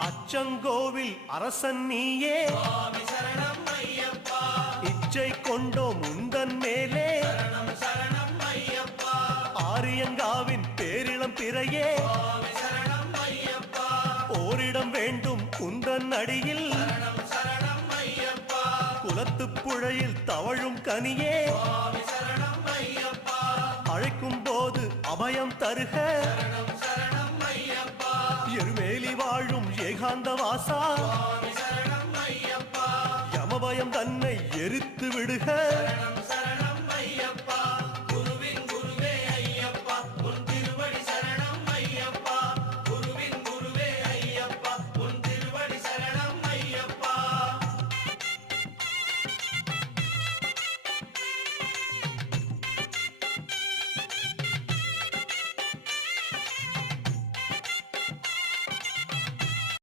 அச்சங்கோவில் அரசன் நீயே சுவாமி சரணம் ஐயப்பா இச்சை கொண்டோம் உந்தன் மேலே சரணம் சரணம் ஐயப்பா ஆரியங்காவின் பேரிளம் பிறையே சுவாமி சரணம் ஐயப்பா ஓரிடம் வேண்டும் உந்தன் அடியில் சரணம் சரணம் ஐயப்பா குலத்துப் புழையில் தவழும் கனியே சுவாமி சரணம் ஐயப்பா அழைக்கும் போது அபயம் தருக சரணம் சரணம் ஐயப்பா எருமேலி வாழும் ஏகாந்த வாசா சுவாமி சரணம் ஐயப்பா யமபயம் தன்னை எரித்து விடுக சரணம்